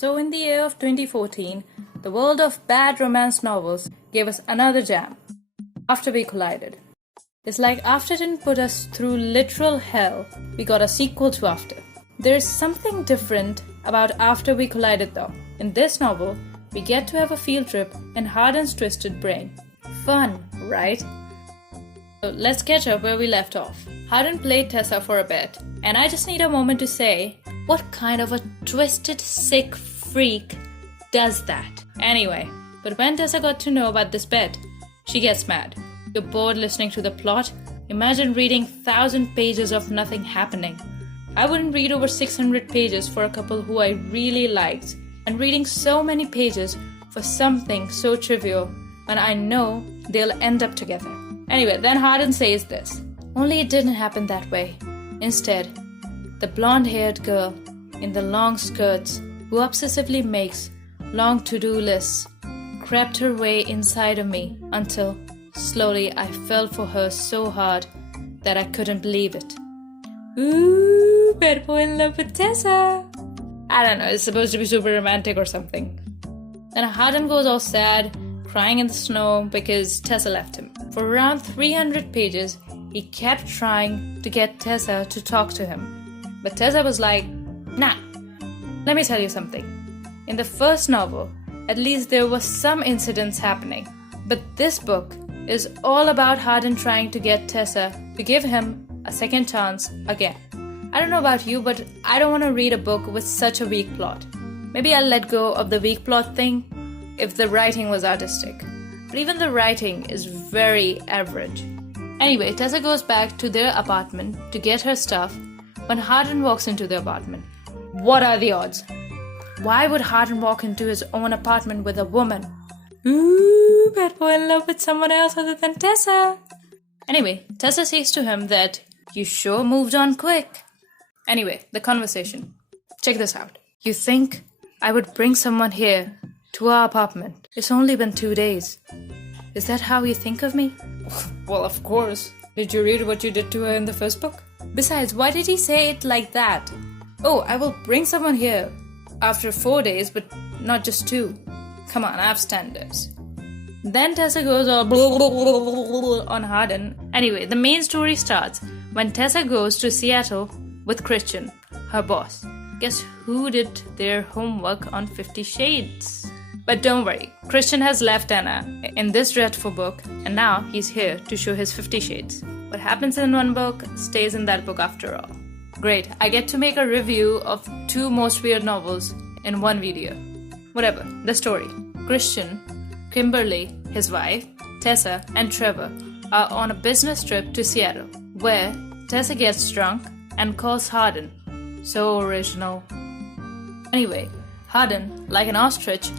So in the year of 2014, the world of bad romance novels gave us another jam, After We Collided. It's like After didn't put us through literal hell, we got a sequel to After. There's something different about After We Collided though. In this novel, we get to have a field trip in Hardin's twisted brain. Fun, right? So let's catch up where we left off. Hardin played Tessa for a bit, and I just need a moment to say, what kind of a twisted, sick freak does that? Anyway, but when Tessa got to know about this bet, she gets mad. You're bored listening to the plot? Imagine reading 1,000 pages of nothing happening. I wouldn't read over 600 pages for a couple who I really liked, and reading so many pages for something so trivial when I know they'll end up together. Anyway, then Hardin says this. Only it didn't happen that way. Instead, the blonde-haired girl in the long skirts who obsessively makes long to-do lists crept her way inside of me until slowly I fell for her so hard that I couldn't believe it. Ooh, bad boy in love with Tessa. I don't know, it's supposed to be super romantic or something. Then Hardin goes all sad, crying in the snow because Tessa left him. For around 300 pages, he kept trying to get Tessa to talk to him. But Tessa was like, nah. Let me tell you something. In the first novel, at least there was some incidents happening. But this book is all about Hardin trying to get Tessa to give him a second chance again. I don't know about you, but I don't want to read a book with such a weak plot. Maybe I'll let go of the weak plot thing if the writing was artistic. But even the writing is very average. Anyway, Tessa goes back to their apartment to get her stuff when Hardin walks into the apartment. What are the odds? Why would Hardin walk into his own apartment with a woman? Ooh, bad boy in love with someone else other than Tessa. Anyway, Tessa says to him that you sure moved on quick. Anyway, the conversation. Check this out. You think I would bring someone here to our apartment? It's only been 2 days. Is that how you think of me? Well, of course. Did you read what you did to her in the first book? Besides, why did he say it like that? Oh, I will bring someone here after 4 days, but not just 2. Come on, I have standards. Then Tessa goes all blah, blah, blah, blah, on Hardin. Anyway, the main story starts when Tessa goes to Seattle with Christian, her boss. Guess who did their homework on 50 Shades? But don't worry, Christian has left Anna in this dreadful book, and now he's here to show his 50 Shades. What happens in one book stays in that book after all. Great, I get to make a review of 2 most weird novels in one video. Whatever, the story. Christian, Kimberly, his wife, Tessa, and Trevor are on a business trip to Seattle, where Tessa gets drunk and calls Hardin. So original. Anyway, Hardin, like an ostrich,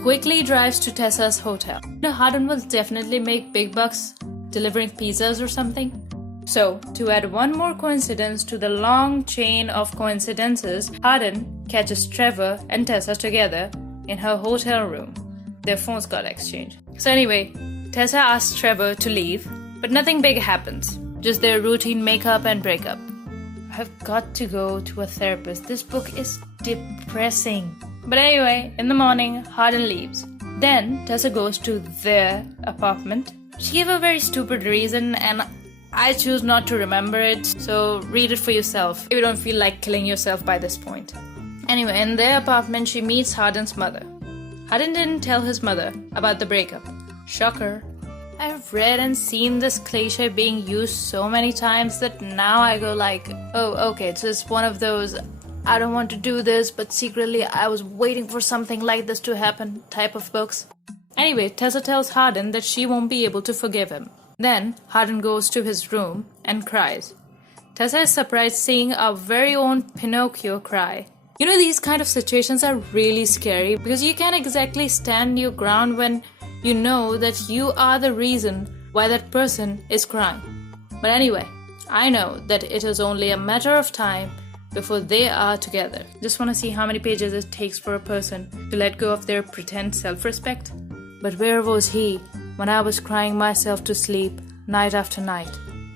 quickly drives to Tessa's hotel. Hardin will definitely make big bucks delivering pizzas or something. So, to add one more coincidence to the long chain of coincidences, Hardin catches Trevor and Tessa together in her hotel room. Their phones got exchanged. So anyway, Tessa asks Trevor to leave, but nothing big happens. Just their routine makeup and breakup. I've got to go to a therapist. This book is depressing. But anyway, in the morning, Hardin leaves. Then Tessa goes to their apartment. She gave a very stupid reason and I choose not to remember it, so read it for yourself if you don't feel like killing yourself by this point. Anyway, in their apartment, she meets Hardin's mother. Hardin didn't tell his mother about the breakup. Shocker. I've read and seen this cliché being used so many times that now I go like, oh, okay, it's just one of those I don't want to do this, but secretly I was waiting for something like this to happen type of books. Anyway, Tessa tells Hardin that she won't be able to forgive him. Then Hardin goes to his room and cries. Tessa is surprised seeing our very own Pinocchio cry. You know, these kind of situations are really scary because you can't exactly stand your ground when you know that you are the reason why that person is crying. But anyway, I know that it is only a matter of time before they are together. Just want to see how many pages it takes for a person to let go of their pretend self-respect. But where was he when I was crying myself to sleep night after night?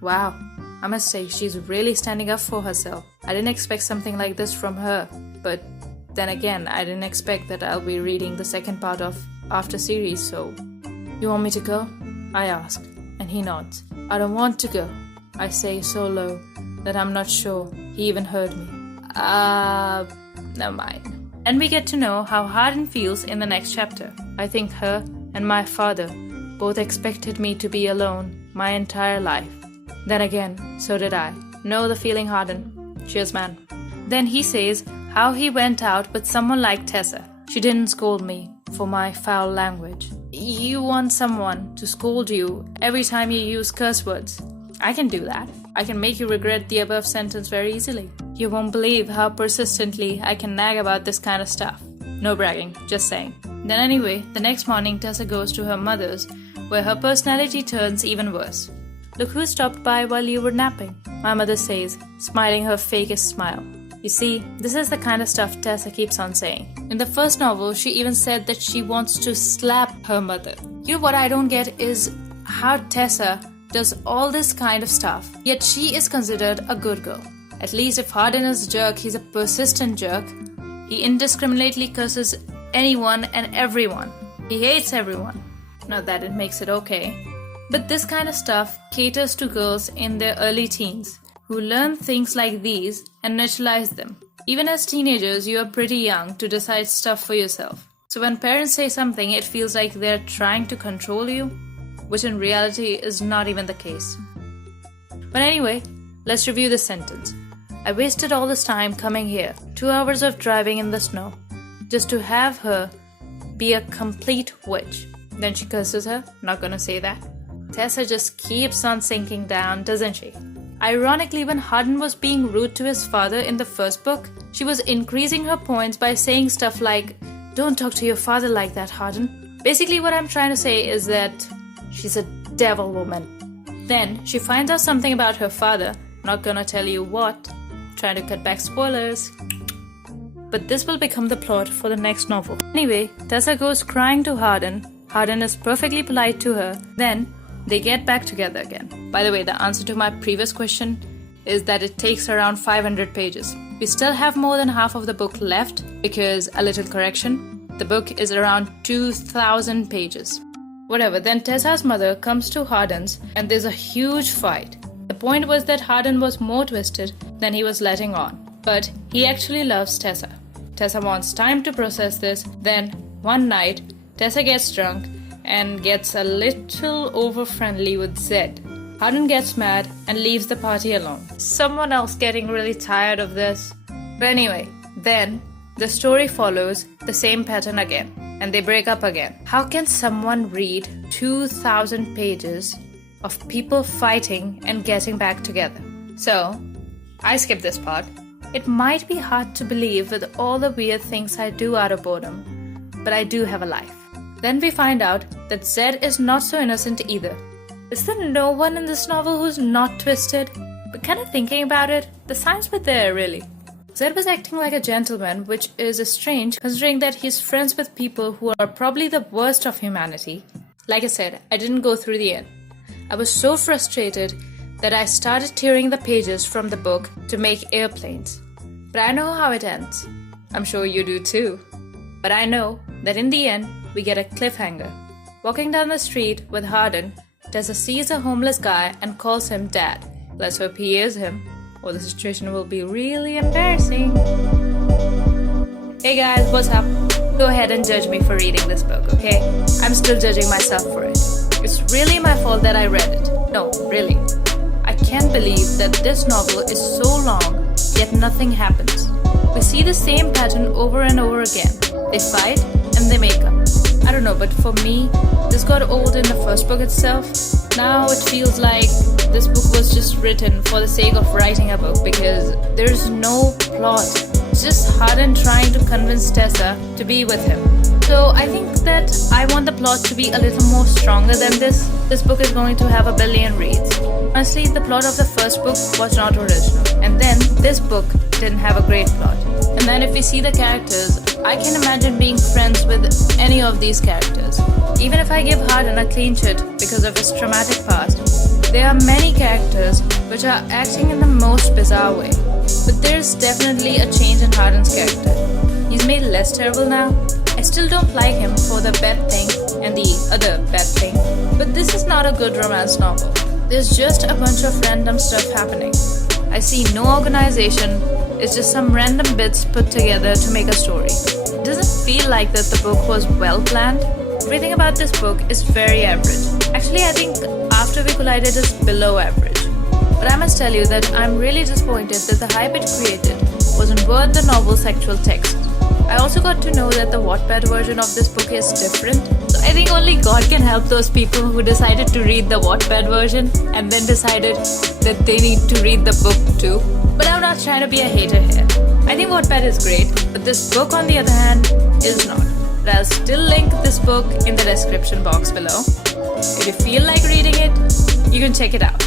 Wow, I must say she's really standing up for herself. I didn't expect something like this from her, but Then again, I didn't expect that I'll be reading the second part of After series, so... You want me to go? I ask, and he nods. I don't want to go. I say so low that I'm not sure he even heard me. Never mind. And we get to know how Hardin feels in the next chapter. I think her and my father both expected me to be alone my entire life. Then again, so did I. Know the feeling, Hardin. Cheers, man. Then he says how he went out with someone like Tessa. She didn't scold me for my foul language. You want someone to scold you every time you use curse words. I can do that. I can make you regret the above sentence very easily. You won't believe how persistently I can nag about this kind of stuff. No bragging, just saying. Then anyway, the next morning Tessa goes to her mother's, where her personality turns even worse. Look who stopped by while you were napping, my mother says, smiling her fakest smile. You see, this is the kind of stuff Tessa keeps on saying. In the first novel, she even said that she wants to slap her mother. You know what I don't get is how Tessa does all this kind of stuff, yet she is considered a good girl. At least if Hardin is a jerk, he's a persistent jerk. He indiscriminately curses anyone and everyone. He hates everyone. Not that it makes it okay. But this kind of stuff caters to girls in their early teens, who learn things like these and naturalize them. Even as teenagers, you are pretty young to decide stuff for yourself. So when parents say something, it feels like they're trying to control you, which in reality is not even the case. But anyway, let's review this sentence. I wasted all this time coming here, 2 hours of driving in the snow, just to have her be a complete witch. Then she curses her, not gonna say that. Tessa just keeps on sinking down, doesn't she? Ironically, when Hardin was being rude to his father in the first book, she was increasing her points by saying stuff like, don't talk to your father like that, Hardin. Basically what I'm trying to say is that she's a devil woman. Then she finds out something about her father, not gonna tell you what, trying to cut back spoilers. But this will become the plot for the next novel. Anyway, Tessa goes crying to Hardin. Hardin is perfectly polite to her. Then they get back together again. By the way, the answer to my previous question is that it takes around 500 pages. We still have more than half of the book left because, a little correction, the book is around 2,000 pages. Whatever, then Tessa's mother comes to Hardin's and there's a huge fight. The point was that Hardin was more twisted than he was letting on. But he actually loves Tessa. Tessa wants time to process this. Then, one night, Tessa gets drunk and gets a little over-friendly with Zed. Hardin gets mad and leaves the party alone. Someone else getting really tired of this. But anyway, then the story follows the same pattern again, and they break up again. How can someone read 2,000 pages of people fighting and getting back together? So, I skipped this part. It might be hard to believe with all the weird things I do out of boredom, but I do have a life. Then we find out that Zed is not so innocent either. Is there no one in this novel who's not twisted? But kind of thinking about it, the signs were there really. Zed was acting like a gentleman, which is strange considering that he's friends with people who are probably the worst of humanity. Like I said, I didn't go through the end. I was so frustrated that I started tearing the pages from the book to make airplanes. But I know how it ends. I'm sure you do too. But I know that in the end, we get a cliffhanger. Walking down the street with Hardin, Tessa sees a homeless guy and calls him Dad. Let's hope he is him, or the situation will be really embarrassing. Hey guys, what's up? Go ahead and judge me for reading this book, okay? I'm still judging myself for it. It's really my fault that I read it. No, really. I can't believe that this novel is so long, yet nothing happens. We see the same pattern over and over again. They fight and they make up. I don't know, but for me, this got old in the first book itself. Now it feels like this book was just written for the sake of writing a book because there's no plot. It's just Hardin trying to convince Tessa to be with him. So I think that I want the plot to be a little more stronger than this. This book is going to have 1 billion reads. Honestly, the plot of the first book was not original. And then this book didn't have a great plot. And then if we see the characters, I can imagine being friends with any of these characters. Even if I give Hardin a clean sheet because of his traumatic past, there are many characters which are acting in the most bizarre way. But there's definitely a change in Hardin's character. He's he's made less terrible now. I still don't like him for the bad thing and the other bad thing. But this is not a good romance novel. There's just a bunch of random stuff happening. I see no organization, it's just some random bits put together to make a story. It doesn't feel like that the book was well planned. Everything about this book is very average. Actually, I think After We Collided is below average. But I must tell you that I'm really disappointed that the hype it created wasn't worth the novel's actual text. I also got to know that the Wattpad version of this book is different. So I think only God can help those people who decided to read the Wattpad version and then decided that they need to read the book too. But I'm not trying to be a hater here. I think Wattpad is great, but this book on the other hand is not. But I'll still link this book in the description box below. If you feel like reading it, you can check it out.